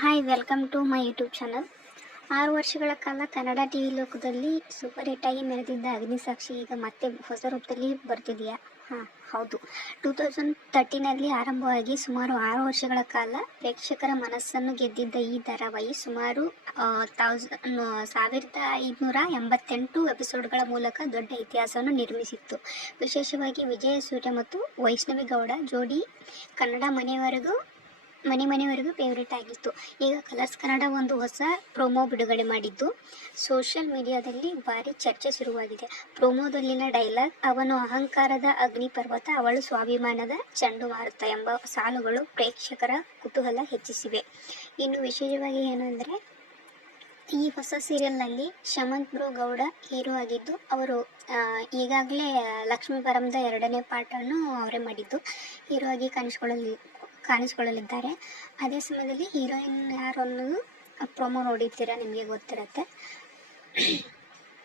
Hi welcome to my YouTube channel. 6 ವರ್ಷಗಳ ಕಾಲ Kannada TV ಲೋಕದಲ್ಲಿ ಸೂಪರ್ ಹಿಟ್ ಆಗಿ ಮೆರೆದಿದ್ದ ಅಗ್ನಿಸಾಕ್ಷಿ ಈಗ ಮತ್ತೆ ಹೊಸ ರೂಪದಲ್ಲಿ ಬರ್ತಿದೆಯಾ? ಹೌದು. 2013ನಲ್ಲಿ ಆರಂಭವಾಗಿ ಸುಮಾರು 6 ವರ್ಷಗಳ ಕಾಲ ಪ್ರೇಕ್ಷಕರ ಮನಸ್ಸನ್ನು ಗೆದ್ದಿದ್ದ ಈ ಧಾರಾವಾಹಿ ಸುಮಾರು 1588 ಎಪಿಸೋಡ್ಗಳ ಮೂಲಕ ದೊಡ್ಡ ಇತಿಹಾಸವನ್ನು ನಿರ್ಮಿಸಿತ್ತು. ವಿಶೇಷವಾಗಿ ವಿಜಯ ಸೂರ್ಯ ಮತ್ತು ವೈಷ್ಣವಿ ಗೌಡ ಜೋಡಿ ಕನ್ನಡ ಮನೆಯವರೆಗೂ ಫೇವರೇಟ್ ಆಗಿತ್ತು. ಈಗ ಕಲರ್ಸ್ ಕನ್ನಡ ಒಂದು ಹೊಸ ಪ್ರೋಮೋ ಬಿಡುಗಡೆ ಮಾಡಿದ್ದು ಸೋಷಿಯಲ್ ಮೀಡಿಯಾದಲ್ಲಿ ಭಾರಿ ಚರ್ಚೆ ಶುರುವಾಗಿದೆ. ಪ್ರೋಮೋದಲ್ಲಿನ ಡೈಲಾಗ್ "ಅವನು ಅಹಂಕಾರದ ಅಗ್ನಿಪರ್ವತ, ಅವಳು ಸ್ವಾಭಿಮಾನದ ಚಂಡಮಾರುತ" ಎಂಬ ಸಾಲುಗಳು ಪ್ರೇಕ್ಷಕರ ಕುತೂಹಲ ಹೆಚ್ಚಿಸಿವೆ. ಇನ್ನು ವಿಶೇಷವಾಗಿ ಏನಂದರೆ, ಈ ಹೊಸ ಸೀರಿಯಲ್ನಲ್ಲಿ ಶಮಂತ್ ಬ್ರೋ ಗೌಡ ಹೀರೋ ಆಗಿದ್ದು, ಅವರು ಈಗಾಗಲೇ ಲಕ್ಷ್ಮೀ ಪರಮದ 2ನೇ ಪಾರ್ಟನ್ನು ಅವರೇ ಮಾಡಿದ್ದು ಹೀರೋ ಆಗಿ ಕಾಣಿಸಿಕೊಳ್ಳಲಿದ್ದಾರೆ. ಅದೇ ಸಮಯದಲ್ಲಿ ಹೀರೋಯಿನ್ ಯಾರು ಅನ್ನೋದು ಪ್ರೋಮೋ ನೋಡಿರ್ತೀರ, ನಿಮಗೆ ಗೊತ್ತಿರತ್ತೆ.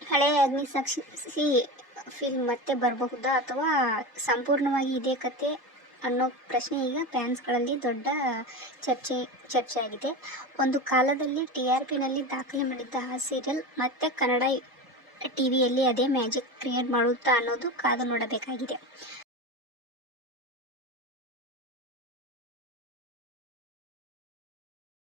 ಹಳೆಯ ಅಗ್ನಿಸಾಕ್ಷಿ ಫಿಲ್ಮ್ ಮತ್ತೆ ಬರಬಹುದಾ ಅಥವಾ ಸಂಪೂರ್ಣವಾಗಿ ಇದೇ ಕತೆ ಅನ್ನೋ ಪ್ರಶ್ನೆ ಈಗ ಫ್ಯಾನ್ಸ್ಗಳಲ್ಲಿ ದೊಡ್ಡ ಚರ್ಚೆ ಆಗಿದೆ. ಒಂದು ಕಾಲದಲ್ಲಿ TRPನಲ್ಲಿ ದಾಖಲೆ ಮಾಡಿದ್ದ ಆ ಸೀರಿಯಲ್ ಮತ್ತೆ ಕನ್ನಡ ಟಿವಿಯಲ್ಲಿ ಅದೇ ಮ್ಯಾಜಿಕ್ ಕ್ರಿಯೇಟ್ ಮಾಡುತ್ತಾ ಅನ್ನೋದು ಕಾದು ನೋಡಬೇಕಾಗಿದೆ.